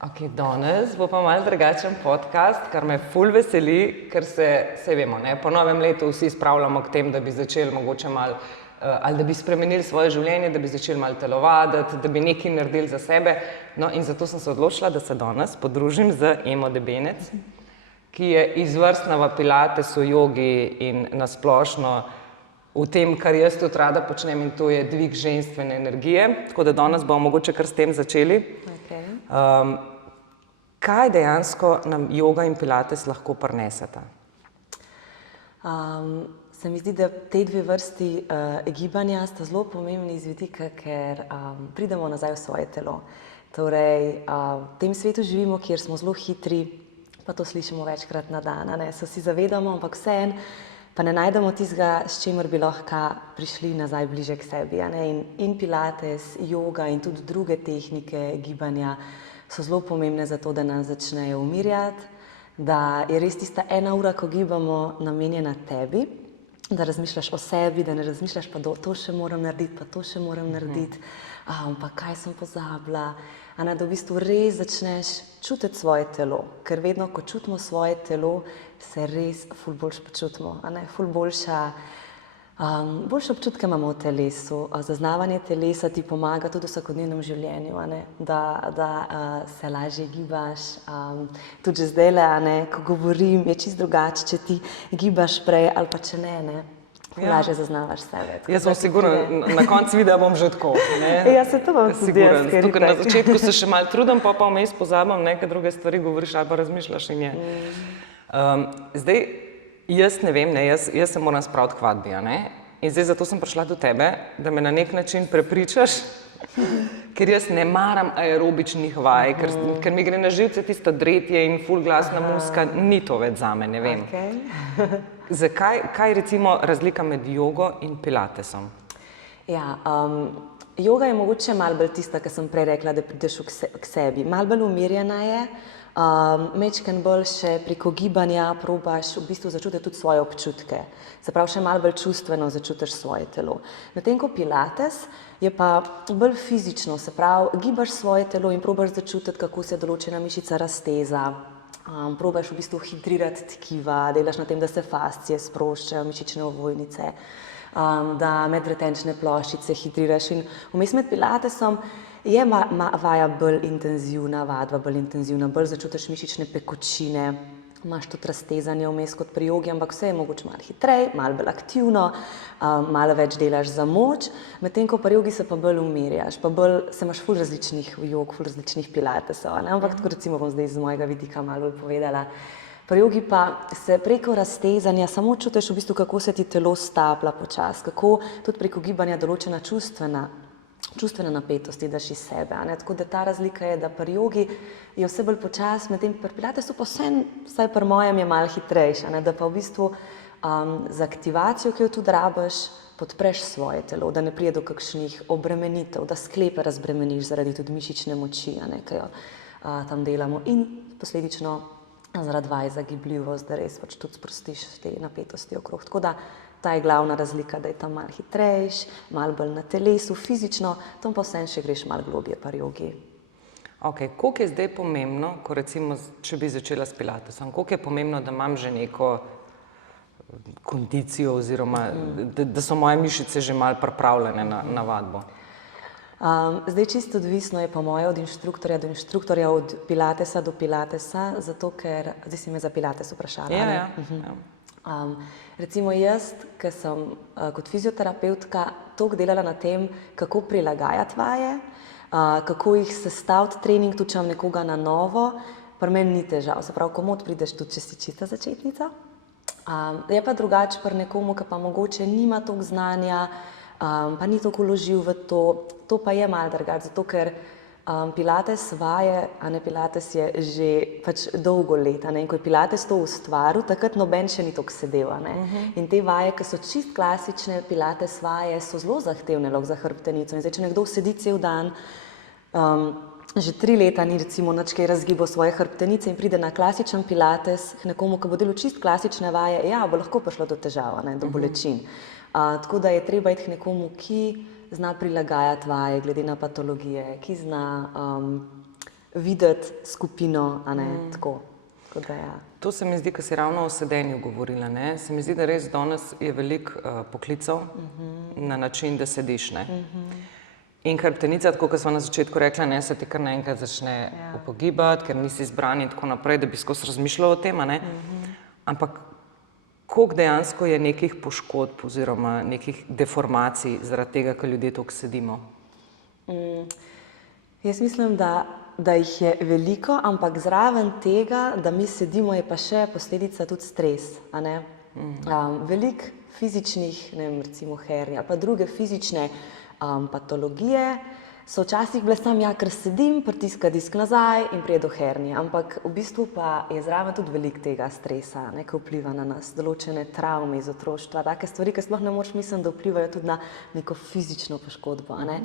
Ok, danes bo pa malo drugačen podcast, kar me ful veseli, ker se vemo, ne, po novem letu vsi spravljamo k tem, da bi začeli mogoče malo, ali da bi spremenili svoje življenje, da bi začeli malo telovaditi, da bi nekaj naredili za sebe. No, in zato sem se odločila, da se danes podružim z Emo Debenec, ki je izvrstna v pilatesu, jogi in nasplošno v tem, kar jaz tudi rada počnem, in to je dvig ženstvene energije. Tako da danes bomo mogoče kar s tem začeli. Kaj dejansko nam joga in pilates lahko prineseta? Se mi zdi, da te dve vrsti gibanja sta zelo pomembni z vidika, ker pridemo nazaj v svoje telo. Torej, v tem svetu živimo, kjer smo zelo hitri, pa to slišimo večkrat na dan, ne? Se vsi zavedamo, ampak vseeno pa ne najdemo tistega, s čimer bi lahko prišli nazaj bliže k sebi. Ne? In pilates, joga in tudi druge tehnike gibanja so zelo pomembne za to, da nas začnejo umirjati, da je res tista 1 ura, ko gibamo, namenjena tebi, da razmišljaš o sebi, da ne razmišljaš pa to še moram narediti, pa to še moram narediti, pa kaj sem pozabila, da v bistvu res začneš čutiti svoje telo, ker vedno, ko čutimo svoje telo, se res ful boljše počutimo, ful boljše občutke imamo v telesu, zaznavanje telesa ti pomaga tudi v vsakodnevnem življenju, da se lažje gibaš, tudi že zdajle, ko govorim, je čisto drugače, če ti gibaš prej ali pa če ne. Lažje zaznavaš sebe. Jaz sem sigurna, na koncu videa bom že tako. Ja, se to vam tudi jaz, ker tukaj na začetku se še malo trudim, pa vmes pozabim, nekaj druge stvari govoriš ali pa razmišljaš in je. Zdaj, jaz ne vem, jaz se moram spraviti k vadbi, in zdaj zato sem prišla do tebe, da me na nek način prepričaš, ker jaz ne maram aerobičnih vaj, ker mi gre na živce tisto dretje in ful glasna muska, ni to več zame, ne vem. Kaj je recimo razlika med jogo in pilatesom? Ja, joga je mogoče malo bolj tista, ki sem prej rekla, da prideš k sebi. Malo bolj umirjena je, majčkeno bolj še preko gibanja probaš v bistvu začutiti tudi svoje občutke. Se pravi, še malo bolj čustveno začutiš svoje telo. Medtem ko pilates je pa bolj fizično, se pravi, gibaš svoje telo in probaš začutiti, kako se določena mišica razteza. Probaš v bistvu hidrirati tkiva, delaš na tem, da se fascije sproščajo, mišične ovojnice, da medvretenčne ploščice hidriraš. In vmes med pilatesom je vaja bolj intenzivna, vadba bolj intenzivna, bolj začutiš mišične pekočine, imaš tudi raztezanje vmes kot pri jogi, ampak vse je mogoče malo hitreje, malo bolj aktivno, malo več delaš za moč, medtem ko pri jogi se pa bolj umirjaš, pa bolj se imaš ful različnih jog, ful različnih pilatesov, ampak tako recimo bom zdaj z mojega vidika malo bolj povedala. Pri jogi pa se preko raztezanja samo čutiš v bistvu, kako se ti telo staplja počasi, kako tudi preko gibanja določena čustvene napetosti daš iz sebe. Tako da ta razlika je, da pri jogi je vse bolj počas, medtem pri pilatesu pa vsaj pri mojem je malo hitrejša, da pa v bistvu z aktivacijo, ki jo tudi rabiš, podpreš svoje telo, da ne pride do kakšnih obremenitev, da sklepe razbremeniš zaradi tudi mišične moči, ki jo tam delamo, in posledično zaradi vaj za gibljivost, da res tudi sprostiš te napetosti okrog. Tako da ta je glavna razlika, da je tam malo hitrejš, malo bolj na telesu, fizično, tam pa vseeno še greš malo globje pri jogi. Ok, koliko je zdaj pomembno, ko recimo, če bi začela s pilatesom, koliko je pomembno, da imam že neko kondicijo oziroma, da so moje mišice že malo pripravljene na vadbo? Zdaj čisto odvisno je po moje od inštruktorja do inštruktorja, od pilatesa do pilatesa, zato ker, zdaj si me za pilates vprašala. Ja. Recimo jaz, ki sem kot fizioterapevtka toliko delala na tem, kako prilagajati vaje, kako jih sestaviti trening, tudi če imam nekoga na novo, pri meni ni težav, se pravi, komot prideš tudi, če si čista začetnica. Je pa drugače pri nekomu, ki pa mogoče nima toliko znanja, pa ni toliko vložil v to pa je malo drugače, zato ker pilates vaje, pilates je že pač dolgo let, in ko je pilates to ustvaril, takrat noben še ni toliko sedel. In te vaje, ki so čist klasične pilates vaje, so zelo zahtevne za hrbtenico. In zdaj, če nekdo sedi cel dan, že 3 leta ni recimo nič kaj razgibal svoje hrbtenice in pride na klasičen pilates, k nekomu, ki bo delal čist klasične vaje, ja, bo lahko prišlo do težav, do bolečin. Tako da je treba iti k nekomu, ki zna prilagajati vaje glede na patologije, ki zna videti skupino, a ne tako. Tako da, ja. To se mi zdi, ko si ravno o sedenju govorila, ne? Se mi zdi, da res danes je veliko poklicev na način, da sediš, ne? In hrbtenica, tako kot smo na začetku rekla, ne, se ti kar naenkrat začne upogibati, ker nisi zbran in tako naprej, da bi skozi razmišljala o tem, a ne? Ampak koliko dejansko je nekih poškodb oziroma nekih deformacij zaradi tega, ker ljudje toliko sedimo? Jaz mislim, da jih je veliko, ampak zraven tega, da mi sedimo, je pa še posledica tudi stres, a ne? Veliko fizičnih, ne vem, recimo hernij ali pa druge fizične patologije so včasih bile sam, ja, ker sedim, pritiska disk nazaj in pride do hernije, ampak v bistvu pa je zraven tudi veliko tega stresa, ne, ki vpliva na nas, določene travme iz otroštva, take stvari, ki sploh ne moreš misliti, da vplivajo tudi na neko fizično poškodbo, a ne.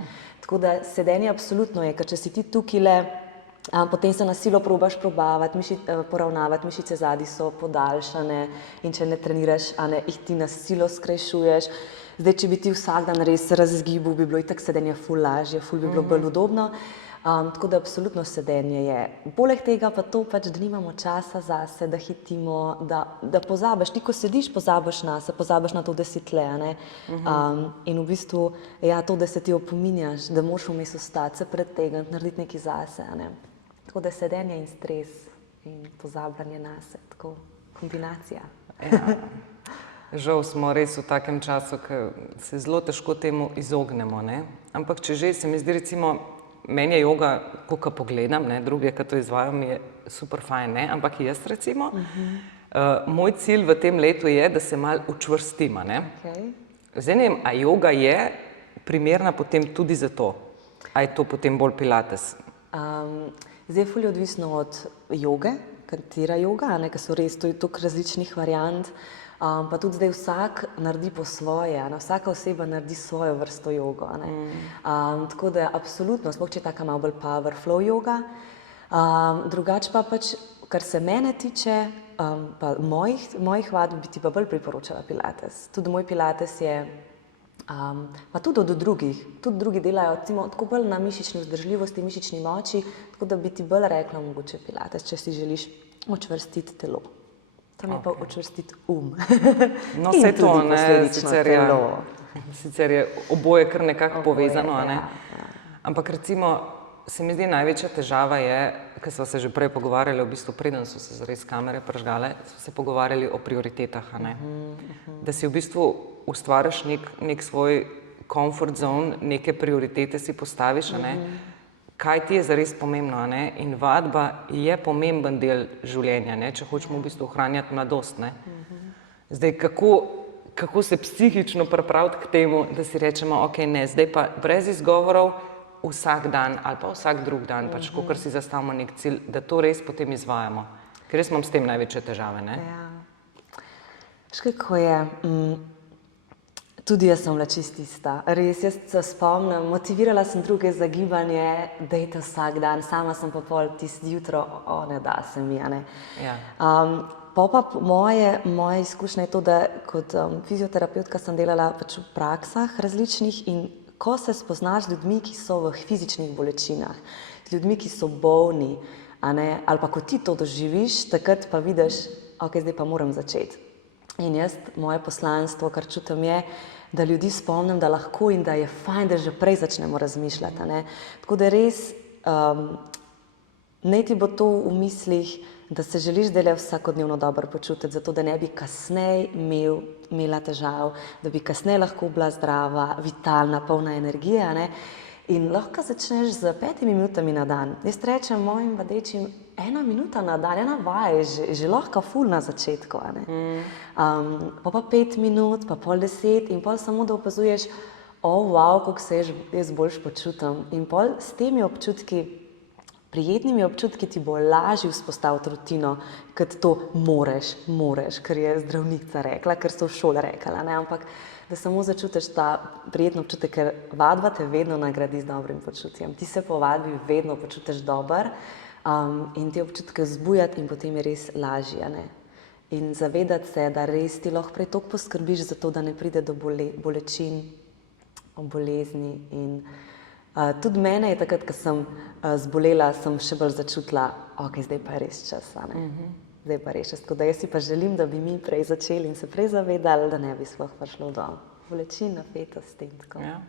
Tako da sedenje absolutno je, ker če si ti tukajle, potem se na silo probaš poravnavati, mišice zadaj so podaljšane in če ne treniraš, a ne, jih ti na silo skrajšuješ. Zdaj, če bi ti vsak dan res razgibal, bi bilo itak sedenje ful lažje, ful bi bilo bolj udobno. Tako da absolutno sedenje je. Poleg tega pa to pač, da nimamo časa zase, da hitimo, da pozabiš. Ti, ko sediš, pozabiš na to, da si tle, a ne. In v bistvu, ja, to, da se ti opominjaš, da moraš vmes ostati, se pretegniti, narediti nekaj zase, a ne. Tako da sedenje in stres in pozabljanje nase, tako kombinacija. Ja. Žal smo res v takem času, ko se zelo težko temu izognemo, ne? Ampak če že, se mi zdi, recimo, meni je joga, ko pogledam, ne, druge, ki to izvajo, mi je super fajn, ne? Ampak jaz recimo, moj cilj v tem letu je, da se malo učvrstim, ne? Zdaj ne vem, a joga je primerna potem tudi za to? A je to potem bolj pilates? Zdaj ful je odvisno od joge, katera joga, ne, ker so res toliko različnih variant. Pa tudi zdaj vsak naredi po svoje, ne? Vsaka oseba naredi svojo vrsto jogo, ne? Tako da absolutno, sploh če je taka malo bolj power flow joga. Drugače pa pač, kar se mene tiče, pa mojih vadb bi ti pa bolj priporočala pilates. Tudi moj pilates je, pa tudi od drugih, tudi drugi delajo tako bolj na mišični vzdržljivosti, mišični moči, tako da bi ti bolj rekla mogoče pilates, če si želiš učvrstiti telo. Tam je pa učvrstiti No, vse to, ne, sicer je oboje kar nekako povezano, a ne. Ampak recimo, se mi zdi največja težava je, ker smo se že prej pogovarjali, v bistvu preden so se zares kamere prižgale, so se pogovarjali o prioritetah, a ne. Da si v bistvu ustvariš nek svoj comfort zone, neke prioritete si postaviš, a ne. Kaj ti je zares pomembno, a ne? In vadba je pomemben del življenja, ne? Če hočemo v bistvu ohranjati mladost, ne? Zdaj, kako se psihično pripraviti k temu, da si rečemo, ok, ne, zdaj pa brez izgovorov vsak dan ali pa vsak drug dan, pač kakor si zastavimo nek cilj, da to res potem izvajamo. Ker res imam s tem največje težave, ne? Ja. Veš, kako je, tudi jaz sem bila čisto ista. Res, jaz se spomnim, motivirala sem druge za gibanje, dejte vsak dan, sama sem pa pol tisto jutro, ne da se mi, a ne. Ja. Pa moje izkušnje je to, da kot fizioterapeutka sem delala pač v praksah različnih in ko se spoznaš z ljudmi, ki so v fizičnih bolečinah, z ljudmi, ki so bolni, a ne, ali pa ko ti to doživiš, takrat pa vidiš, ok, zdaj pa moram začeti. In jaz, moje poslanstvo, kar čutim je, da ljudi spomnim, da lahko in da je fajn, da že prej začnemo razmišljati, a ne. Tako da res, naj ti bo to v mislih, da se želiš zdajle vsakodnevno dobro počutiti, zato da ne bi kasneje imela težav, da bi kasneje lahko bila zdrava, vitalna, polna energije, a ne. In lahko začneš z 5 minutami na dan. Jaz rečem mojim vadečim, 1 minuta na dan, 1 vaja je že lahko ful na začetku, a ne. Pa 5 minut, pa pol 10 in pol samo da opazuješ, wow, kako se jaz boljš počutim. In pol s temi občutki, prijetnimi občutki ti bo lažje vzpostaviti rutino, kot to moreš, ker je zdravnica rekla, ker so v šoli rekla, ne, ampak da samo začutiš ta prijetno občutek, ker vadba te vedno nagradi z dobrim počutjem. Ti se po vadbi vedno počutiš dober in te občutke vzbujati in potem je res lažje, a ne. In zavedati se, da res ti lahko prej toliko poskrbiš za to, da ne pride do bolečin, bolezni in Tudi mene je takrat, ko sem zbolela, sem še bolj začutila, ok, zdaj pa je res čas, a ne. Zdaj pa je res čas. Tako da jaz si pa želim, da bi mi prej začeli in se prej zavedali, da ne bi sploh prišlo do bolečin, napetosti in tako. Ja.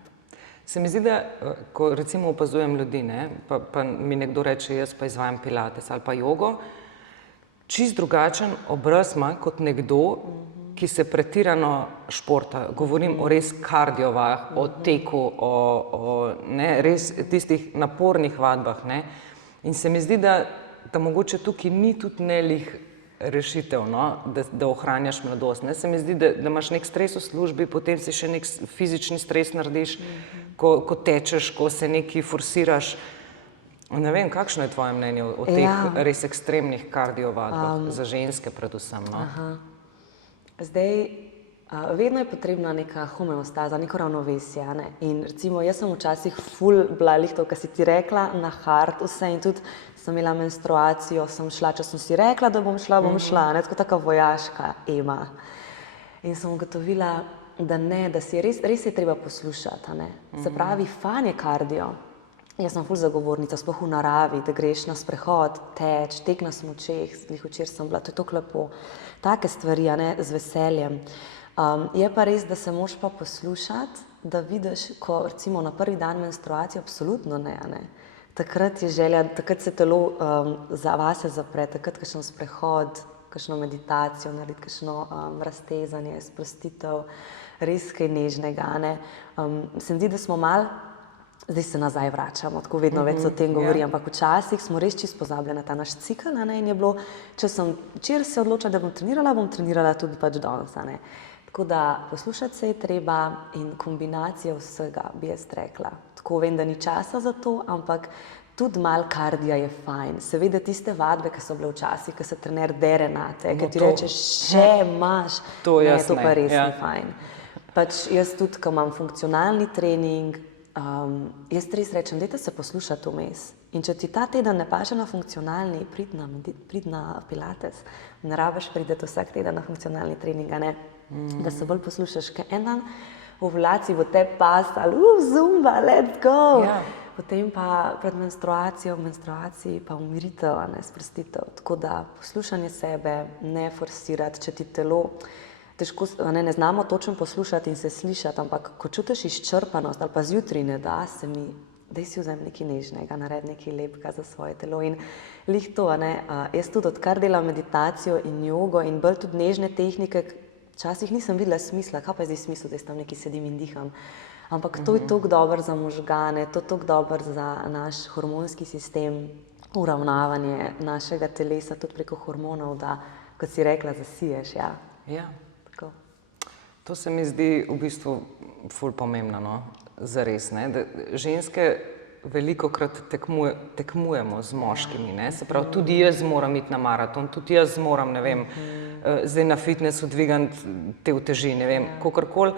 Se mi zdi, da ko recimo opazujem ljudi, ne, pa mi nekdo reče, jaz pa izvajam pilates ali pa jogo, čist drugačen obraz ima kot nekdo, ki se pretirano športa. Govorim o res kardiovah, o teku, o res tistih napornih vadbah. Ne. In se mi zdi, da mogoče tukaj ni tudi nelih rešitev, no, da ohranjaš mladost. Ne. Se mi zdi, da imaš nek stres v službi, potem si še nek fizični stres narediš, ko tečeš, ko se nekaj forsiraš. Ne vem, kakšno je tvoje mnenje o teh res ekstremnih kardiovadbah, za ženske predvsem, no? Zdaj, vedno je potrebna neka homeostaza, neko ravnovesje, ne? In recimo, jaz sem včasih ful bila lih to, kar si ti rekla, na hard vse in tudi sem imela menstruacijo, sem šla, če sem si rekla, da bom šla, ne? Tako taka vojaška Ema. In sem ugotovila, da ne, da si res je treba poslušati, ne? Se pravi, fajn je kardio. Jaz sem ful zagovornica, sploh v naravi, da greš na sprehod, teč, tek na smučeh, včeraj sem bila, to je tako lepo. Take stvari, ne, z veseljem. Je pa res, da se moraš pa poslušati, da vidiš, ko recimo na prvi dan menstruacije, absolutno ne. Takrat je želja, takrat se telo za vase zapre, takrat kakšen sprehod, kakšno meditacijo narediti, kakšno raztezanje, sprostitev, res kaj nežnega, ne. Se mi zdi, da smo malo, zdaj se nazaj vračamo, tako vedno več o tem govori, ampak včasih smo res čisto pozabili na ta naš cikel, ne, in je bilo, če sem včeraj se odločila, da bom trenirala tudi pač danes, ne. Tako da poslušati se je treba in kombinacija vsega, bi jaz rekla. Tako vem, da ni časa za to, ampak tudi malo kardija je fajn. Seveda tiste vadbe, ki so bile včasih, ki se trener dere nate, ki ti reče, še imaš, to pa res ni fajn. Pač jaz tudi, ko imam funkcionalni trening, jaz res rečem, dajte se poslušati vmes. In če ti ta teden ne paše na funkcionalni, prid na pilates. Ne rabiš priti vsak teden na funkcionalni trening, ne? Da se bolj poslušaš, ker en dan v ovulaciji bo te pasali, zumba, let's go! Potem pa pred menstruacijo, v menstruaciji pa umiritev, ne, sprostitev. Tako da poslušanje sebe, ne forsirati, če ti telo težko, ne znamo točno poslušati in se slišati, ampak ko čutiš izčrpanost ali pa zjutraj ne da se mi, daj si vzem nekaj nežnega, naredi nekaj lepega za svoje telo. In lih to, ne, jaz tudi odkar delam meditacijo in jogo in bolj tudi nežne tehnike, včasih nisem videla smisla, kaj pa je zdaj smisel, da tam nekaj sedim in diham. Ampak to je toliko dobro za možgane, to je toliko dobro za naš hormonski sistem, uravnavanje našega telesa tudi preko hormonov, da, kot si rekla, zasiješ, Ja. To se mi zdi v bistvu ful pomembno, no, zares, ne, da ženske velikokrat tekmujemo z moškimi, ne, se pravi, tudi jaz moram iti na maraton, tudi jaz moram, ne vem, zdaj na fitnessu dvigati te uteži, ne vem, kakorkoli,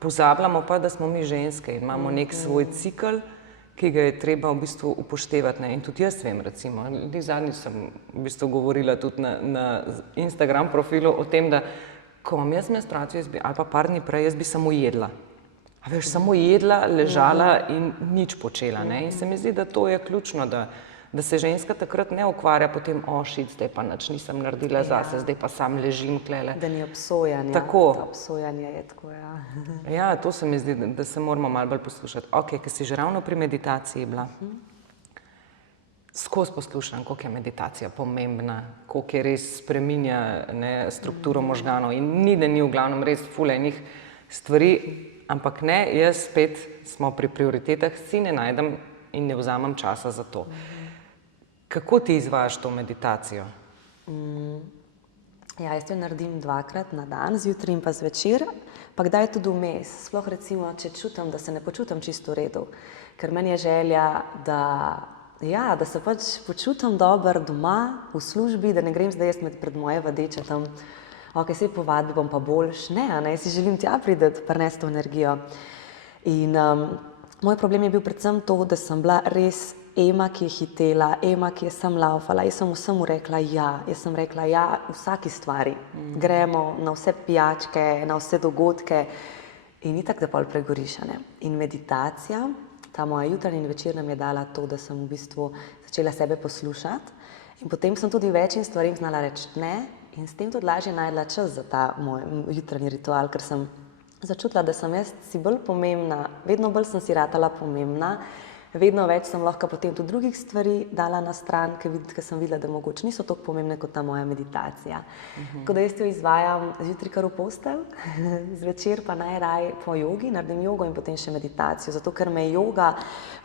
pozabljamo pa, da smo mi ženske in imamo nek svoj cikel, ki ga je treba v bistvu upoštevati, ne, in tudi jaz vem, recimo, zadnjič sem v bistvu govorila tudi na Instagram profilu o tem, da ko imam jaz menstruacijo, ali pa par dni prej, jaz bi samo jedla. A veš, samo jedla, ležala in nič počela, ne? In se mi zdi, da to je ključno, da se ženska takrat ne ukvarja potem, šit, zdaj pa nič nisem naredila zase, zdaj pa sam ležim tlele. Da ni obsojanja. Tako. Obsojanje je tako, Ja, to se mi zdi, da se moramo malo bolj poslušati. Ok, ker si že ravno pri meditaciji bila. Skozi poslušam, koliko je meditacija pomembna, koliko je res spreminja, ne, strukturo možganov in ni, da ni v glavnem res ful enih stvari, ampak ne, jaz spet smo pri prioritetah, si ne najdem in ne vzamem časa za to. Kako ti izvajaš to meditacijo? Ja, jaz jo naredim 2-krat na dan, zjutraj in pa zvečer, pa kdaj tudi vmes. Sploh recimo, če čutim, da se ne počutim čisto v redu, ker meni je želja, da se pač počutim dobro doma, v službi, da ne grem zdaj jaz pred moje vadeče tam, ok, sej po vadbi bom pa boljš, ne, jaz si želim tja priti, prinesti to energijo. In moj problem je bil predvsem to, da sem bila res Ema, ki je hitela, Ema, ki je sem laufala, jaz sem vsemu rekla ja, vsaki stvari. Gremo na vse pijačke, na vse dogodke in itak, da pol pregoriš, ne. In meditacija, ta moja jutranja in večerna mi je dala to, da sem v bistvu začela sebe poslušati in potem sem tudi večjim stvarem znala reči ne in s tem tudi lažje najdla čas za ta moj jutranji ritual, ker sem začutila, da sem jaz si bolj pomembna, vedno bolj sem si ratala pomembna, vedno več sem lahko potem tudi drugih stvari dala na stran, ker sem videla, da mogoče niso tako pomembne kot ta moja meditacija. Tako da jaz jo izvajam zjutraj kar v postelj, zvečer pa najraje po jogi, naredim jogo in potem še meditacijo, zato ker me joga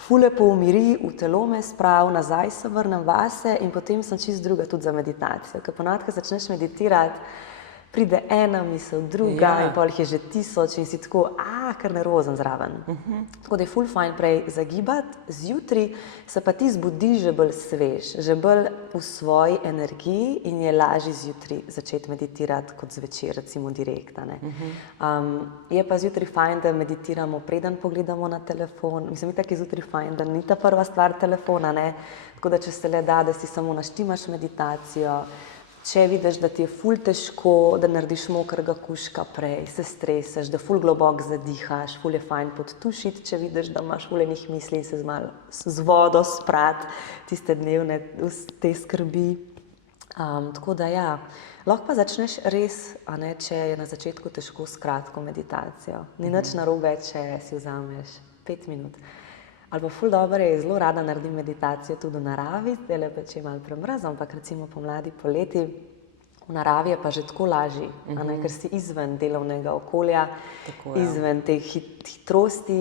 ful lepo umiri, v telo me spravi, nazaj se vrnem vase in potem sem čisto druga tudi za meditacijo, ker ponavadi, ko začneš meditirati, pride ena misel, druga in pol jih je že 1000 in si tako, kar nervozen zraven. Tako da je ful fajn prej zagibati, zjutraj se pa ti zbudiš že bolj svež, že bolj v svoji energiji in je lažje zjutraj začeti meditirati kot zvečer, recimo direkt. Je pa zjutraj fajn, da meditiramo, preden pogledamo na telefon. Mislim, itak je zjutraj fajn, da ni ta prva stvar telefona, ne? Tako da če se le da si samo naštimaš meditacijo, če vidiš, da ti je ful težko, da narediš mokrega kužka prej, se streseš, da ful globoko zadihaš, ful je fajn podtušiti, če vidiš, da imaš ful enih misli in se z vodo sprati tiste dnevne te skrbi. Tako da ja, lahko pa začneš res, če je na začetku težko s kratko meditacijo. Ni nič narobe, če si vzameš 5 minut. Ali pa ful dobro je, zelo rada naredim meditacijo tudi v naravi, zdaj pa če je malo premrz, ampak recimo pomladi, poleti, v naravi je pa že tako lažje, ker si izven delovnega okolja, izven teh hitrosti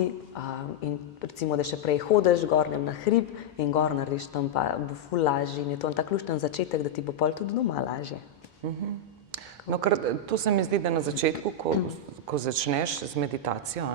in recimo, da še prej hodiš gor na hrib in gor narediš tam pa bo ful lažje in je to tak lušten začetek, da ti bo pol tudi doma lažje. No, ker tu se mi zdi, da na začetku, ko začneš z meditacijo,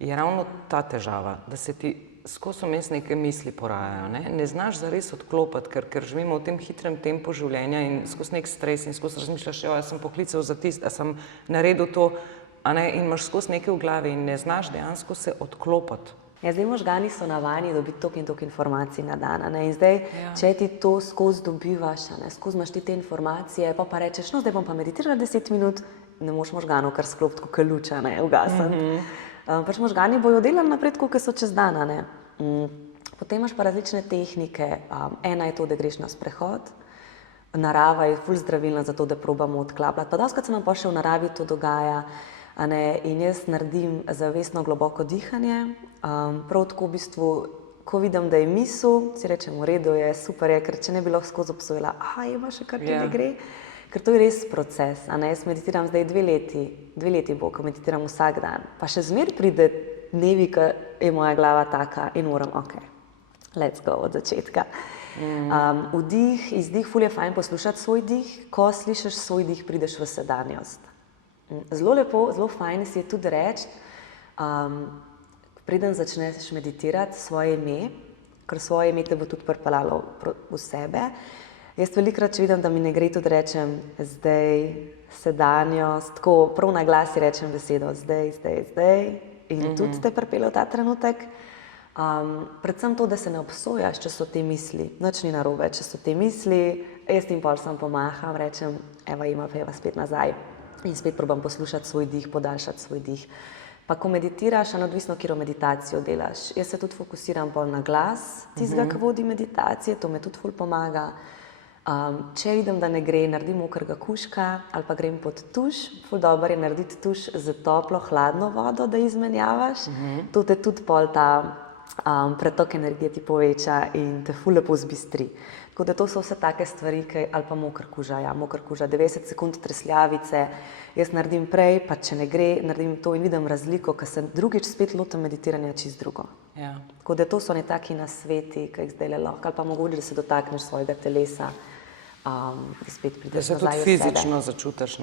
je ravno ta težava, da se ti skozi vmes neke misli porajajo. Ne znaš zares odklopiti, ker živimo v tem hitrem tempu življenja in skozi nek stres in skozi razmišljaš, jaz sem poklical za tisto, a sem naredil to, in imaš skozi nekaj v glavi in ne znaš dejansko se odklopiti. Ja, zdaj možgani so navajeni dobiti toliko in toliko informacij na dan. In zdaj, če ti to skozi dobivaš, skozi imaš ti te informacije, pa rečeš, no zdaj bom pa meditirala 10 minut, ne moš možganov kar sklopiti, kot luča, ugasniti. Pač možgani bojo delali naprej, kot so čez dan. Potem imaš pa različne tehnike. Ena je to, da greš na sprehod. Narava je ful zdravilna za to, da probamo odklapljati. Pa dostikrat se nam pa še v naravi to dogaja. In jaz naredim zavestno globoko dihanje. Prav tako v bistvu, ko vidim, da je misel, si rečem, v redu je, super je, ker če ne bi lahko skozi obsojila, ima še kar ti ne gre. Ker to je res proces. Jaz meditiram zdaj 2 leti bo, ko meditiram vsak dan. Pa še zmeraj pride dnevi, ko je moja glava taka in moram, let's go od začetka. Vdih, izdih, ful je fajn poslušati svoj dih. Ko slišiš svoj dih, prideš v sedanjost. Zelo lepo, zelo fajn si je tudi reči, preden začneš meditirati svoje ime, ker svoje ime te bo tudi pripeljalo v sebe. Jaz velikokrat, če vidim, da mi ne gre, tudi rečem zdaj, sedanjost, tako prav na glas rečem besedo zdaj in tudi te pripelje v ta trenutek. Predvsem to, da se ne obsojaš, če so te misli, nič ni narobe, če so te misli, jaz tim pol sam pomaham, rečem, ima spet nazaj in spet probam poslušati svoj dih, podaljšati svoj dih. Pa ko meditiraš, odvisno, katero meditacijo delaš. Jaz se tudi fokusiram pol na glas tistega, ki vodi meditacije, to me tudi ful pomaga. Če vidim, da ne gre, naredim mokrega kužka ali pa grem pod tuš. Ful dobro je narediti tuš z toplo, hladno vodo, da izmenjavaš. To te tudi pol ta pretok energije ti poveča in te ful lepo zbistri. Tako da to so vse take stvari, ali pa mokr kuža, 90 sekund tresljavice. Jaz naredim prej, pa če ne gre, naredim to in vidim razliko, ker se drugič spet lotim meditiranja čisto drugo. Tako da to so taki nasveti, ki jih zdaj lahko, ali pa mogoče, da se dotakneš svojega telesa. Da se tudi fizično začutiš.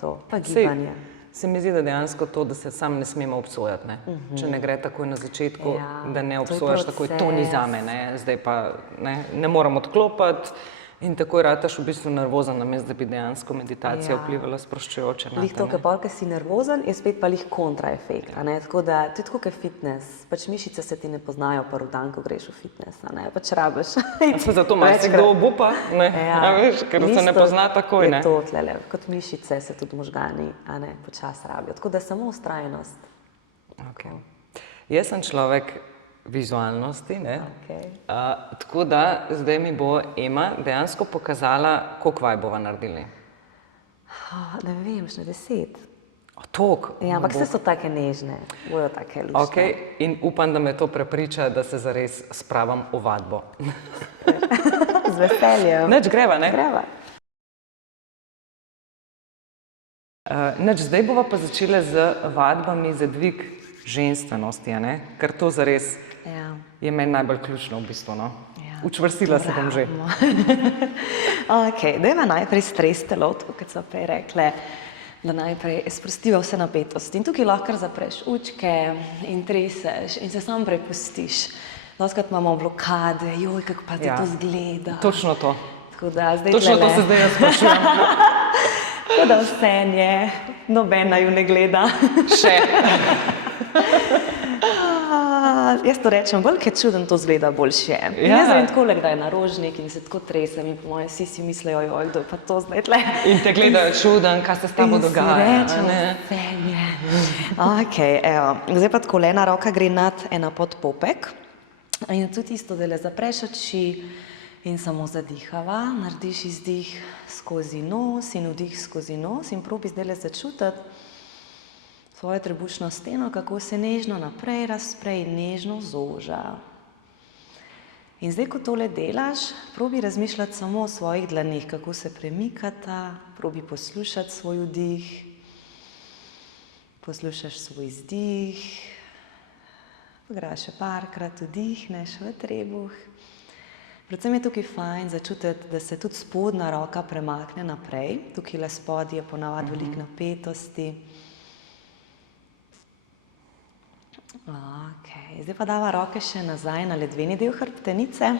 To pa gibanje. Se mi zdi, da dejansko to, da se sam ne smemo obsojati. Če ne gre takoj na začetku, da ne obsojaš takoj, to ni zame, zdaj pa ne moram odklopiti in takoj rataš v bistvu nervozen, namesto da bi dejansko meditacija vplivala sproščujoče na te. Lih to, ker si nervozen, je spet pa lih kontraefekt. Tako da, to je tako, kot fitness. Pač mišice se ti ne poznajo prvi dan, ko greš v fitness. Pač rabiš. Zato marsikdo obupa, ker se ne pozna takoj. Je to tlele. Kot mišice se tudi možgani počasi rabijo. Tako da samo vztrajnost. Jaz sem človek, vizualnosti. Ne? Okay. Tako da zdaj mi bo Ema dejansko pokazala, koliko vaj bova naredili. Ne vem, še 10. Toliko? Ja, ampak vse so take nežne, bojo take luštne. Okay. In upam, da me to prepriča, da se zares spravam v vadbo. Z veseljem. Nič greva, ne? Greva. Zdaj bova pa začela z vadbami za dvig ženstvenosti, ne? Ker to zares je meni najbolj ključno v bistvu. No? Ja. Učvrstila se bom že. Dajva najprej stres telo, kot so prej rekle, da najprej sprostiva vse napetosti. In tukaj lahko zapreš učke in treseš in se samo prepustiš. Doskrat imamo blokade, joj, kako pa ti to zgleda. Točno to. Točno to se zdaj jaz sprašujem. Tako da vse nje, nobena ju ne gleda. Še. Jaz to rečem, bolj je čuden, to zgleda boljše. Jaz vem tako, da je narožnik in se tako tresem in po mojem vsi si mislijo, joj, kdo je pa to zdaj tle. In te gledajo čuden, kaj se s tabo dogaja. In si rečem, vse nje. Evo, zdaj pa tako, ena roka gre nad ena pod popek. In tudi isto, da le zapreš oči in samo zadihava, narediš izdih skozi nos in vdih skozi nos in probi zdaj le začutiti svojo trebušno steno, kako se nežno naprej razpre in nežno zoža. In zdaj, ko tole delaš, probi razmišljati samo o svojih dlaneh, kako se premikata, probi poslušati svoj vdih, poslušaš svoj izdih, pograš še parkrat, vdihneš v trebuh. Predvsem je tukaj fajn začutiti, da se tudi spodnja roka premakne naprej. Tukaj le spodaj je ponavadi veliko napetosti. Zdaj pa dava roke še nazaj na ledveni del hrbtenice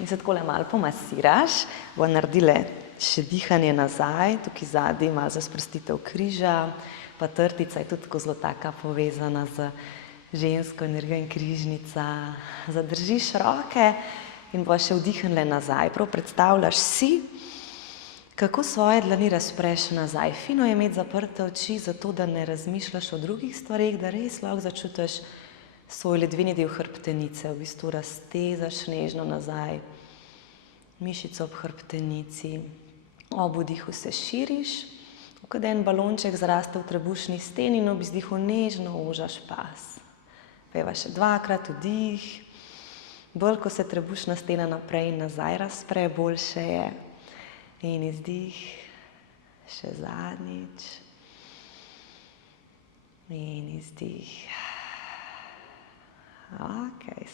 in se takole malo pomasiraš. Bo naredile še dihanje nazaj, tukaj zadaj malo za sprostitev križa, pa trtica je tudi tako zelo taka povezana z žensko energijo in križnica. Zadržiš roke in boš še vdihnile nazaj. Prav predstavljaš si, kako svoje dlani razpreš nazaj. Fino je imeti zaprte oči, zato da ne razmišljaš o drugih stvarih, da res lahko začutiš svoj ledveni del hrbtenice, v bistvu raztezaš nežno nazaj, mišico ob hrbtenici, ob vdihu se širiš, kot en balonček zraste v trebušni steni in ob izdihu nežno ožaš pas. Peva še dvakrat vdih, bolj ko se trebušna stena naprej in nazaj razpre, boljše je. In izdih, še zadnjič. In izdih.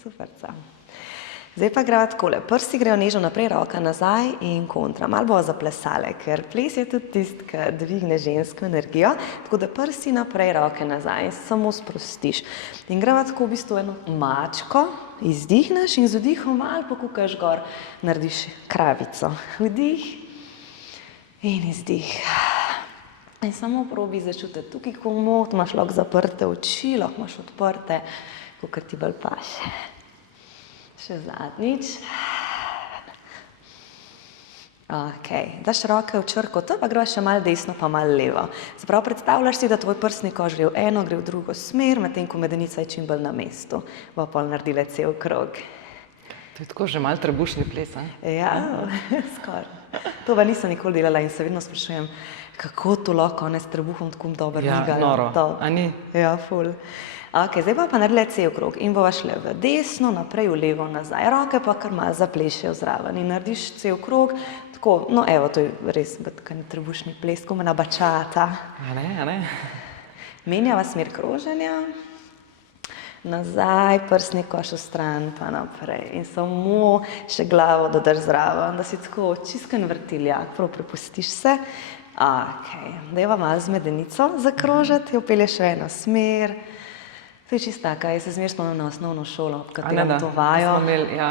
Superca. Zdaj pa greva takole. Prsti grejo nežno naprej, roka nazaj in kontra. Malo bojo zaplesale, ker ples je tudi tisti, ki dvigne žensko energijo. Tako da prsti naprej, roke nazaj in samo sprostiš. In greva tako v bistvu eno mačko, izdihneš in z vdihom malo pokukaš gor, narediš kravico. Vdih. In izdih. In samo probi začutiti tukaj komot, imaš lahko zaprte oči, lahko imaš odprte, kakor ti bolj paše. Še zadnjič. Daš roke v črko T, pa greš še malo desno, pa malo levo. Zaprav predstavljaš si, da tvoj prsni koš gre v eno, gre v drugo smer, medtem ko medenica je čim bolj na mestu. Bo pol naredile cel krog. To je tako že malo trebušni ples, a? Ja, skoraj. To pa nisem nikoli delala in se vedno sprašujem, kako to lahko s trebuhom tako dobro migajo. Ja, noro, a ni? Ja, ful. Zdaj pa naredile cel krog in bova šle v desno, naprej, v levo, nazaj. Roke pa kar malo zaplešejo zraven in narediš cel krog. Tako, no evo, to je res trebušni ples, tako me nabačata. A ne? Menjava smer kroženja. Nazaj, prsni koš v stran, pa naprej. In samo še glavo dodaš zraven, da si tako čisken vrtiljak, prav prepustiš se. Dajva malo z medenico zakrožiti, jo pelješ v eno smer. To je čisto taka, jaz se zmeraj spomnim na osnovno šolo, ob katerem to vajo.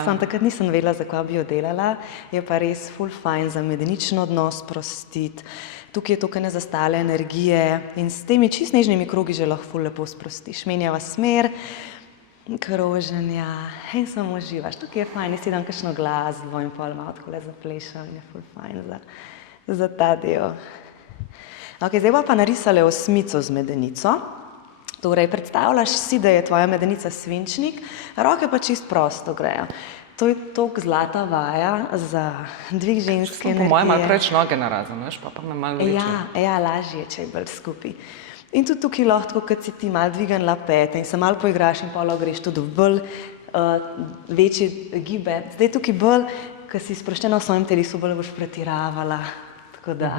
Sam takrat nisem vedela, zakaj bi jo delala. Je pa res ful fajn za medenično odnos sprostiti. Tukaj je tukaj nezastale energije in s temi čist nežnimi krogi že lahko ful lepo sprostiš. Menjava smer, kroženja in samo uživaš. Tukaj je fajn, jaz si dam kakšno glasbo in pol malo takole zaplešam in je ful fajn za ta del. Zdaj pa narisale osmico z medenico. Torej, predstavljaš si, da je tvoja medenica svinčnik, roke pa čist prosto grejo. To je toliko zlata vaja za dvig ženske energije. Po mojem malo preveč noge narazen, veš, pa me malo vleče. Ja, lažje, če je bolj skupaj. In tudi tukaj lahko, kot si ti malo dvignila pete in se malo poigraš in polo greš tudi v bolj večje gibe. Zdaj tukaj bolj, ko si sproščena v svojem telesu, bolj boš pretiravala. Tako da.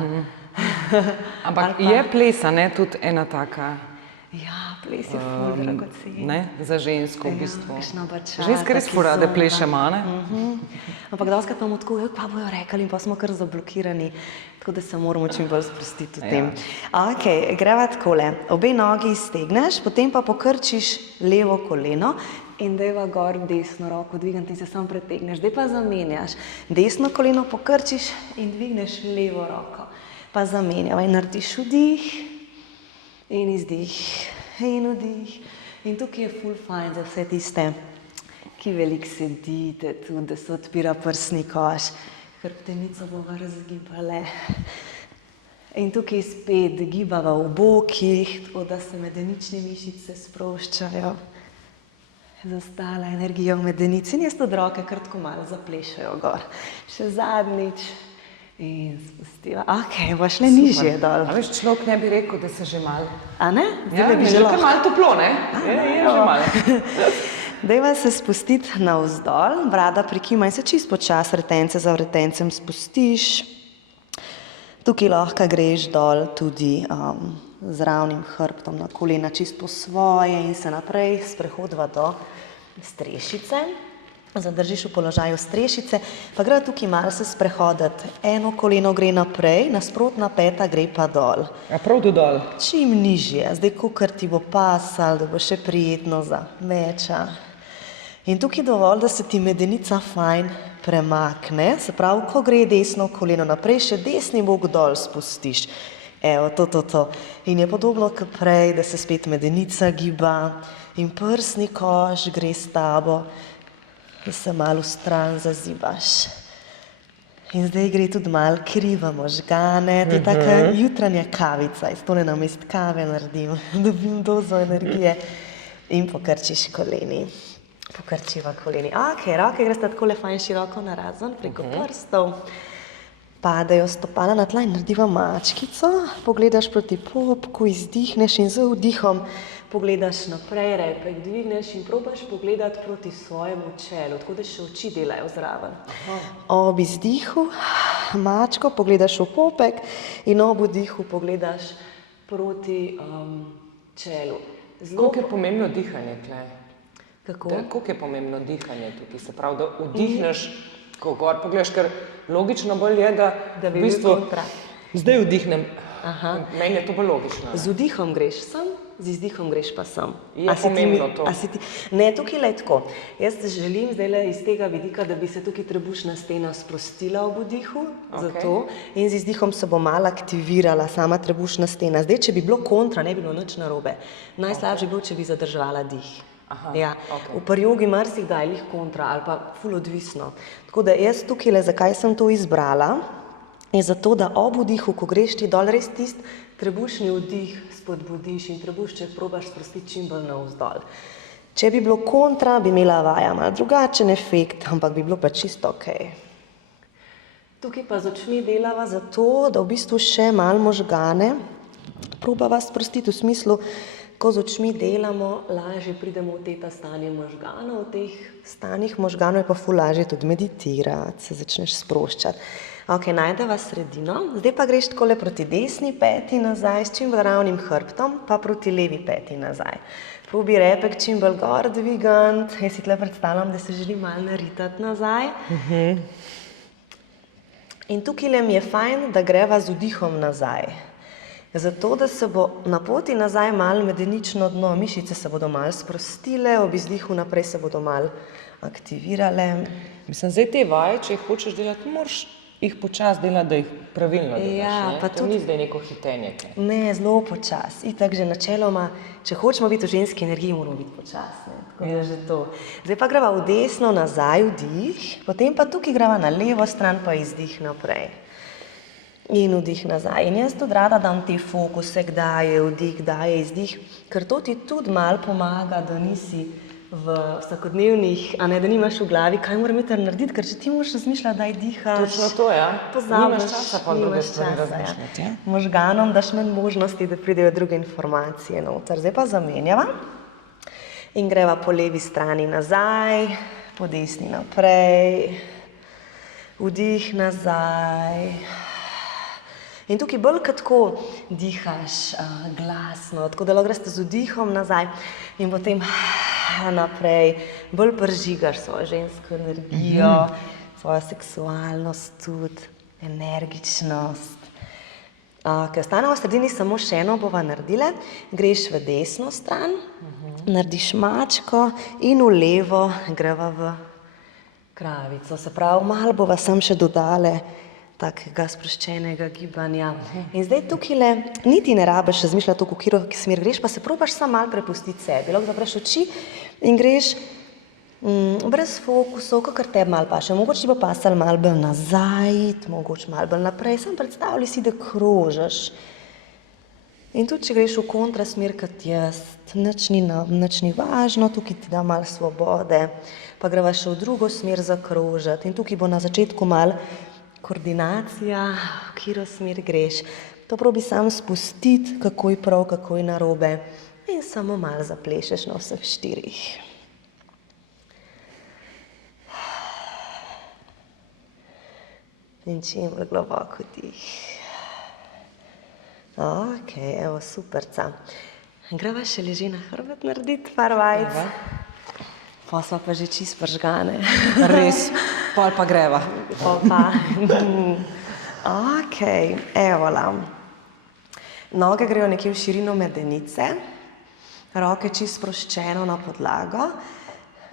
Ampak je ples, a ne, tudi ena taka. Ja, ples je ful dragocen. Ne, za žensko v bistvu. Kakšna bača. Ženske res ful rade plešemo, a ne? Ampak dostakrat imamo tako, pa bojo rekli in pa smo kar zablokirani. Tako da se moramo čim bolj sprostiti v tem. Ok, greva takole. Obe nogi iztegneš, potem pa pokrčiš levo koleno in dajva gor desno roko dvigniti in se samo pretegneš. Zdaj pa zamenjaš. Desno koleno pokrčiš in dvigneš levo roko. Pa zamenjav in narediš vdih in izdih in vdih. In tukaj je ful fajn za vse tiste, ki veliko sedite tudi, da se odpira prsni koš. Hrbtenico bova razgibale. In tukaj spet gibava v bokih, tako da se medenične mišice sproščajo. Zastala energija v medenici in jaz tudi roke kar tako malo zaplešajo gor. Še zadnjič. In spustiva. Ok, boš šle nižje dol. A veš, človek ne bi rekel, da se že malo. A ne? Ja, mi je že kar malo toplo, ne? Je že malo. Dajva se spustiti navzdol, brada prikima in se čist počas retence za vretencem spustiš. Tukaj lahko greš dol tudi z ravnim hrbtom na kolena čist po svoje in se naprej sprehodva do strešice. Zadržiš v položaju strešice, pa gre tukaj malo se sprehoditi. Eno koleno gre naprej, nasprotna peta gre pa dol. A prav do dol? Čim nižje, zdaj kakor ti bo pasal, da bo še prijetno za meča. In tukaj dovolj, da se ti medenica fajn premakne, se pravi, ko gre desno koleno naprej, še desni bok dol spustiš. Evo, to. In je podobno kot prej, da se spet medenica giba in prsni koš gre s tabo. Da se malo stran zazibaš. In zdaj gre tudi malo kriva možgane, to je taka jutranja kavica, iz tole namest kave naredim, dobim dozo energije in pokrčiš koleni. Pokrčiva koleni. Ok, roke greste takole fajn široko narazen preko prstov. Padajo stopala na tla in narediva mačkico, pogledaš proti popku, izdihneš in z vdihom pogledaš naprej, repek dvigneš in probaš pogledati proti svojemu čelu, tako da še oči delajo zraven. Ob izdihu mačko pogledaš v popek in ob vdihu pogledaš proti čelu. Koliko je pomembno dihanje tle? Kako? Koliko je pomembno dihanje tukaj? Se pravi, da vdihneš, ko gor pogledaš, ker logično bolj je, da v bistvu zdaj vdihnem. Meni je to bolj logično. Z vdihom greš sem, z izdihom greš pa sem. Je pomembno to? Ne, tukaj le tako. Jaz želim zdaj iz tega vidika, da bi se tukaj trebušna stena sprostila ob vdihu, zato in z izdihom se bo malo aktivirala sama trebušna stena. Zdaj, če bi bilo kontra, ne bi bilo nič narobe. Najslabše bi bilo, če bi zadrževala dih. V parjogi marsikdaj lih kontra ali pa ful odvisno. Tako da jaz tukaj le, zakaj sem to izbrala, je zato, da ob vdihu, ko greš ti dol, res tisti trebušni vdih spodbudiš in trebušček probaš sprostiti čim bolj navzdol. Če bi bilo kontra, bi imela vaja malo drugačen efekt, ampak bi bilo pa čisto ok. Tukaj pa z očmi delava zato, da v bistvu še malo možgane probava sprostiti v smislu, ko z očmi delamo, lažje pridemo v teta stanje možganov, v teh stanjih možganov je pa ful lažje tudi meditirati, se začneš sproščati. Ok, najdeva sredino, zdaj pa greš takole proti desni peti nazaj, s čim bolj ravnim hrbtom, pa proti levi peti nazaj. Probi repek čim bolj gor dvigant, jaz si tle predstavljam, da se želim malo naritati nazaj. In tukaj mi je fajn, da greva z vdihom nazaj. Zato, da se bo na poti nazaj malo medenično dno, mišice se bodo malo sprostile, ob izdihu naprej se bodo malo aktivirale. Mislim, zdaj te vaje, če jih hočeš delati, moraš jih počas delati, da jih pravilno delaš, ne? To ni zdaj neko hitenje. Ne, zelo počas. Itak že načeloma, če hočemo biti v ženski energiji, moramo biti počas, ne? Tako da že to. Zdaj pa greva v desno nazaj, vdih, potem pa tukaj greva na levo stran, pa izdih naprej. In vdih nazaj. In jaz tudi rada dam te fokuse, kdaj je vdih, kdaj je izdih, ker to ti tudi malo pomaga, da nisi v vsakodnevnih, a ne, da nimaš v glavi, kaj moram jutri narediti, ker če ti moraš razmišljati, daj dihaš. Točno to, ja. Pozabiš, Nimaš časa pa druge stvari ja. razmišljati, ja. Možganom daš manj možnosti, da pridejo druge informacije noter. Zdaj pa zamenjava in greva po levi strani nazaj, po desni naprej, vdih nazaj. In tukaj bolj kot tako dihaš glasno, tako da lahko greš z vdihom nazaj in potem naprej, bolj prižigaš svojo žensko energijo, svojo seksualnost tudi, energičnost. Ker ostanemo v sredini, samo še eno bova naredile, greš v desno stran, narediš mačko in v levo greva v kravico. Se pravi, malo bova sem še dodale takega sproščenega gibanja. In zdaj tukajle niti ne rabiš razmišljati toliko, v katero smer greš, pa se probaš samo malo prepustiti sebi. Lahko zapreš oči in greš brez fokusov, kakor tebi malo paše. Mogoče ti bo pasalo malo bolj nazaj, mogoče malo bolj naprej. Samo predstavljaj si, da krožiš. In tudi, če greš v kontrasmer kot jaz, nič ni važno, tukaj ti da malo svobode, pa greva še v drugo smer zakrožiti. In tukaj bo na začetku malo koordinacija, v katero smer greš. To probi sam spustiti, kako je prav, kako je narobe. In samo malo zaplešeš na vseh štirih. In čim bolj globoko dih. Ok, evo, superca. Greva še leži na hrbet narediti par vajc. Pa sva pa že čist pržgane. Res, pol pa greva. Ok, evola. Noge grejo nekje v širino medenice, roke čist sproščeno na podlago,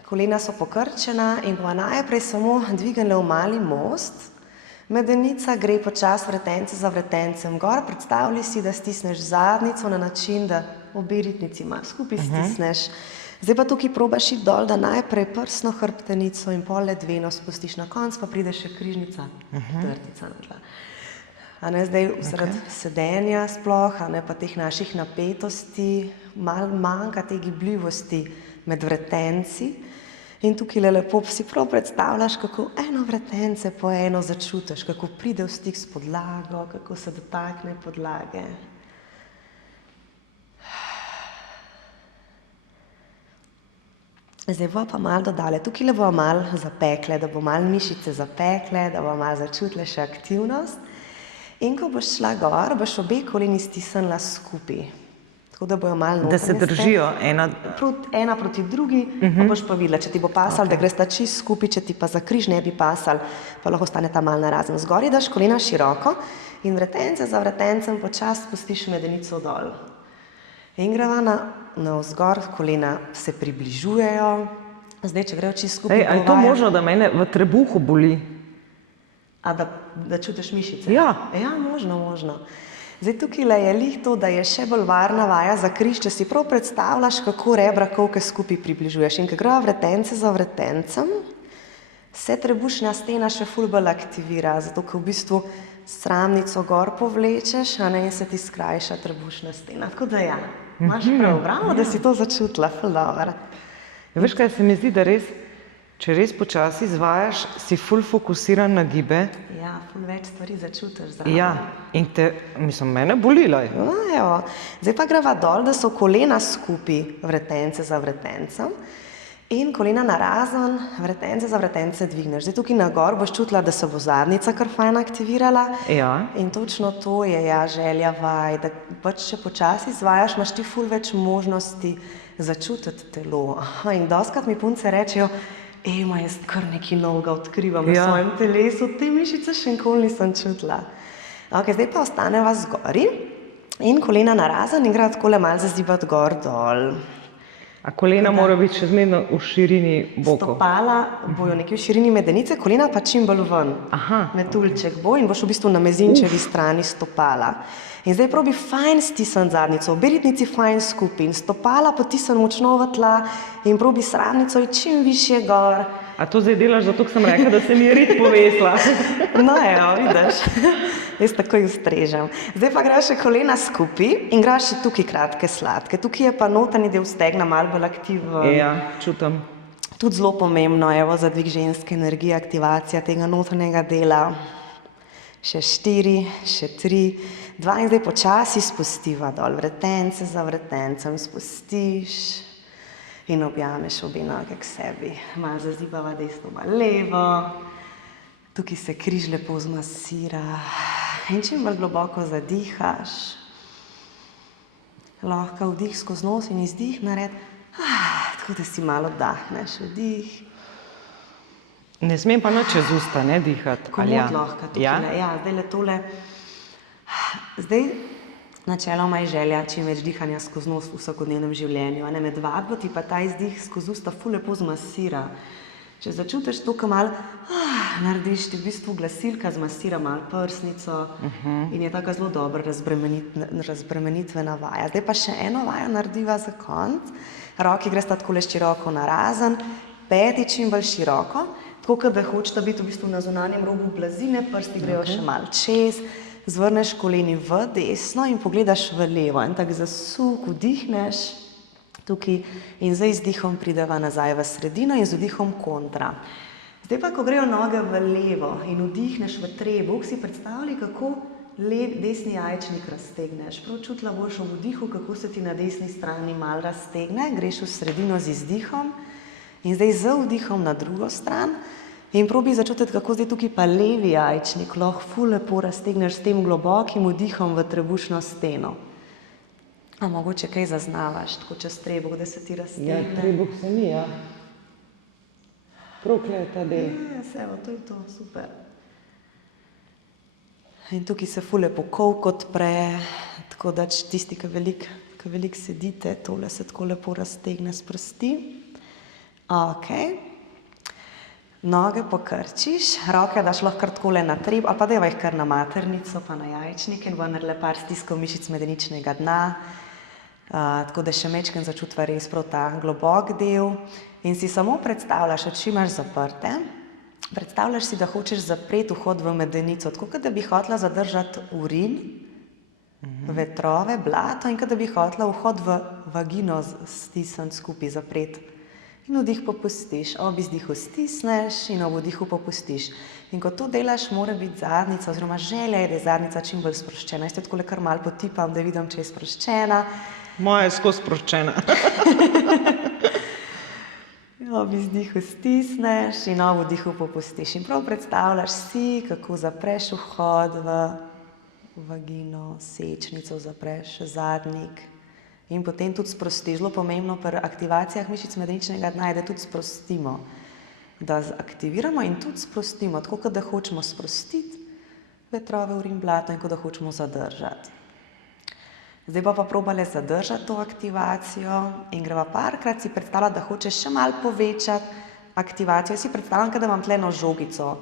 kolena so pokrčena in bova najprej samo dvignile v mali most. Medenica gre počasi vretence za vretencem gor. Predstavljaj si, da stisneš zadnjico na način, da obe ritnici malo skupaj stisneš. Zdaj pa tukaj probaš iti dol, da najprej prsno hrbtenico in pol ledveno spustiš, na konc pa pride še križnica, trtica na tla. A ne, zdaj zaradi sedenja sploh, a ne pa teh naših napetosti, malo manjka te gibljivosti med vretenci. In tukaj lepo si prav predstavljaš, kako eno vretence po eno začutiš, kako pride v stik s podlago, kako se dotakne podlage. Zdaj bo pa malo dodale, tukaj bo malo zapekle, da bo malo mišice zapekle, da bo malo začutile še aktivnost. In ko boš šla gor, boš obe koleni stisnila skupaj. Tako da bojo malo Da se držijo ena proti drugi, pa boš pa videla, če ti bo pasal, da greš ta čist skupaj, če ti pa za križ ne bi pasal, pa lahko ostane ta malo narazen. Zgoraj daš kolena široko in vretence za vretencem počasi spustiš medenico dol. In greva navzgor, kolena se približujejo. Zdaj, če grejo čisto skupaj. A je to možno, da mene v trebuhu boli? A da čutiš mišice? Ja. Ja, možno. Zdaj, tukaj je lih to, da je še bolj varna vaja za križ, če si prav predstavljaš, kako rebra kolke skupaj približuješ. In ko grejo vretence za vretencem, se trebušna stena še ful bolj aktivira, zato ker v bistvu sramnico gor povlečeš, a ne, in se ti skrajša trebušna stena. Tako da ja, imaš prav, bravo, da si to začutila, ful dobro. Ja, veš kaj, se mi zdi, da res, če res počasi izvajaš, si ful fokusiran na gibe. Ja, ful več stvari začutiš zraven. Ja, in mene bolila. Evo. Zdaj pa greva dol, da so kolena skupaj, vretence za vretencem. In kolena narazen, vretence za vretence dvigneš. Zdaj tukaj na gor boš čutila, da se bo zadnjica kar fajn aktivirala. Ja. In točno to je želja vaj, da pač če počasi izvajaš, imaš ti ful več možnosti začutiti telo. In dostikrat mi punce rečejo, Ema, jaz kar nekaj novega odkrivam v svojem telesu, te mišice še nikoli nisem čutila. Ok, zdaj pa ostaneva zgori in kolena narazen in greva takole malo zazibati gor dol. A kolena mora biti še zmerno v širini bokov? Stopala bojo nekje v širini medenice, kolena pa čim bolj ven. Metuljček bo in boš v bistvu na mezinčevi strani stopala. In zdaj probi fajn stisniti zadnjico, obe ritnici fajn skupaj in stopala potisni močno v tla in probi sramnico iti čim višje gor A to zdaj delaš zato, ker sem rekla, da se mi je rit povesla? No, evo, vidiš, jaz takoj ustrežem. Zdaj pa greš še kolena skupaj in greš še tukaj kratke sladke. Tukaj je pa notranji del stegna malo bolj aktiven. Ja, čutim. Tudi zelo pomembno, evo, za dvig ženske energije, aktivacija tega notranjega dela. Še 4, še 3, 2 in zdaj počasi spustiva dol, vretence za vretencem spustiš in objameš obe noge k sebi. Malo zazibava desno, malo levo. Tukaj se križ lepo zmasira in čim bolj globoko zadihaš. Lahko vdih skozi nos in izdih naredi, tako da si malo oddahneš, vdih. Ne smem pa nič čez usta, ne, dihati. Komod lahko tukaj, ja, zdaj le tole. Zdaj, načeloma je želja čim več dihanja skozi nos v vsakodnevnem življenju, a ne med vadbo ti pa ta izdih skozi usta ful lepo zmasira. Če začutiš to, ko malo narediš, ti v bistvu glasilka zmasira malo prsnico in je taka zelo dobra razbremenitvena vaja. Zdaj pa še eno vajo narediva za konc. Roki gresta takole široko narazen, peti čim bolj široko, tako kot da hočeta biti v bistvu na zunanjem robu blazine, prsti grejo še malo čez, zvrneš koleni v desno in pogledaš v levo. En tak zasuk, vdihneš tukaj in z izdihom prideva nazaj v sredino in z vdihom kontra. Zdaj pa, ko grejo noge v levo in vdihneš v trebuh, si predstavljaj, kako desni jajčnik raztegneš. Prav čutila boš v vdihu, kako se ti na desni strani malo raztegne, greš v sredino z izdihom in zdaj z vdihom na drugo stran in probi začutiti, kako zdaj tukaj pa levi jajčnik lahko ful lepo raztegneš s tem globokim vdihom v trebušno steno. A mogoče kaj zaznavaš, tako čez trebuh, da se ti raztegne? Ja, trebuh se mi, ja. Prokle je ta del. Ja, evo, to je to, super. In tukaj se ful lepo kolk odpre, tako da tisti, ki veliko sedite, tole se tako lepo raztegne s prsti. Ok. Noge pokrčiš, roke daš lahko kar takole na trebuh, ali pa deva jih kar na maternico, pa na jajčnik in vendarle par stiskov mišic medeničnega dna. Tako da še mečken začutva res prav ta globok del. In si samo predstavljaš, oči imaš zaprte, predstavljaš si, da hočeš zapreti vhod v medenico, tako kot da bi hotela zadržati urin, vetrove, blato in kot da bi hotela vhod v vagino stisniti skupaj, zapreti. In vdih popustiš, ob izdihu stisneš in ob vdihu popustiš. In ko to delaš, mora biti zadnjica, oziroma želja je, da je zadnjica čim bolj sproščena. Jaz te takole kar malo potipam, da vidim, če je sproščena. Moja je skozi sproščena. Ob izdihu stisneš in ob vdihu popustiš. In prav predstavljaš si, kako zapreš vhod v vagino, sečnico, zapreš zadnjik. In potem tudi sprostiš. Zelo pomembno pri aktivacijah mišic medeničnega dna je, da tudi sprostimo. Da aktiviramo in tudi sprostimo, tako kot da hočemo sprostiti vetrove, urin, blato in kot da hočemo zadržati. Zdaj pa probale zadržati to aktivacijo in greva parkrat si predstavljati, da hočeš še malo povečati aktivacijo. Jaz si predstavljam, da imam tle eno žogico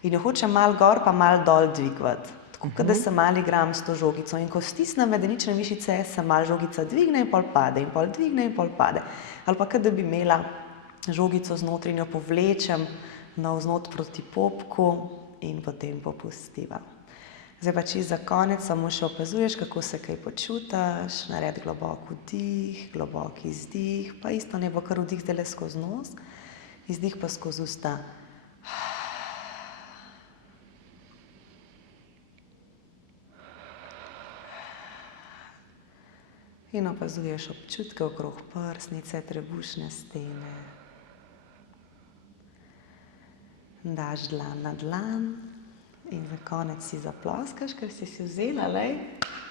in jo hočem malo gor pa malo dol dvigvati. Tako kot da se malo igram s to žogico in ko stisnem medenične mišice, se malo žogica dvigne in pol pade in pol dvigne in pol pade. Ali pa kot da bi imela žogico znotraj in jo povlečem navznot proti popku in potem popustiva. Zdaj pa čisto za konec samo še opazuješ, kako se kaj počutiš, naredi globok vdih, globok izdih, pa isto ne bo kar vdih zdajle skozi nos, izdih pa skozi usta. In opazuješ občutke okrog prsnice, trebušne stene. Daš dlan na dlan in za konec si zaploskaš, ker si vzela, lej,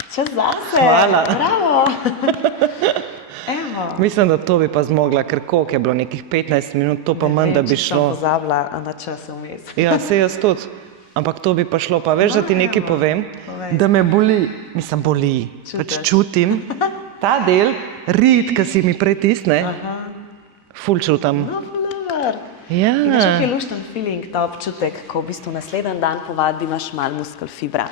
čas zase. Hvala. Bravo. Evo. Mislim, da to bi pa zmogla, ker koliko je bilo nekih 15 minut, to pa manj, da bi šlo. Ne vem, če sem pozabila na čas vmes. Ja, se jaz tudi. Ampak to bi pa šlo. Pa veš, da ti nekaj povem? Povej. Da me boli. Mislim, boli. Pač čutim. Ta del, rit, ki si mi pritisne, ful čutam. No, dober. Ja. In veš, kak je lušten feeling, ta občutek, ko v bistvu naslednji dan po vadbi imaš malo muskel fibra.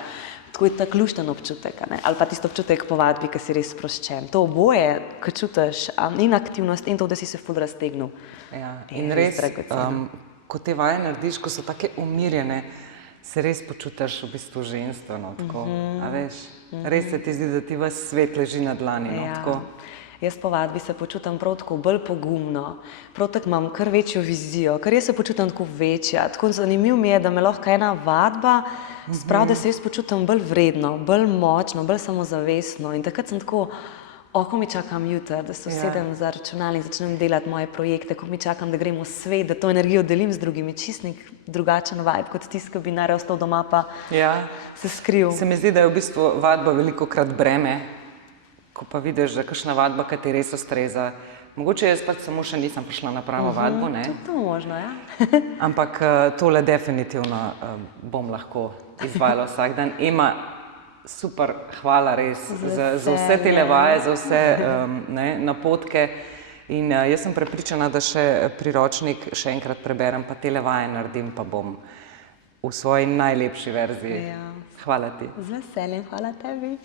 Tako je tak lušten občutek, ne? Ali pa tisto občutek po vadbi, ki si res sproščen. To oboje, ko čutiš in aktivnost in to, da si se ful raztegnil. Ja, in res, ko te vaje narediš, ko so take umirjene, se res počutiš v bistvu ženstveno, tako, a veš, res se ti zdi, da ti ves svet leži na dlani, no, tako. Jaz po vadbi se počutim prav tako bolj pogumno, prav tako imam kar večjo vizijo, ker jaz se počutim tako večja, tako zanimivo mi je, da me lahko ena vadba spravi, da se jaz počutim bolj vredno, bolj močno, bolj samozavestno in takrat sem tako, ko mi čakam jutri, da se usedem za računalnik, začnem delati moje projekte, ko mi čakam, da grem v svet, da to energijo delim z drugimi, čist nek drugačen vibe, kot tisti, ki bi najraje ostal doma pa se skril. Se mi zdi, da je v bistvu vadba velikokrat breme, ko pa vidiš, da je kakšna vadba, ki ti res ustreza. Mogoče jaz pač samo še nisem prišla na pravo vadbo, ne? To je možno, ja. Ampak tole definitivno bom lahko izvajala vsak dan. Ema, super, hvala res za vse tele vaje, za vse napotke. In jaz sem prepričana, da še priročnik še enkrat preberem, pa tele vaje naredim, pa bom v svoji najlepši verziji. Hvala ti. Z veseljem, hvala tebi.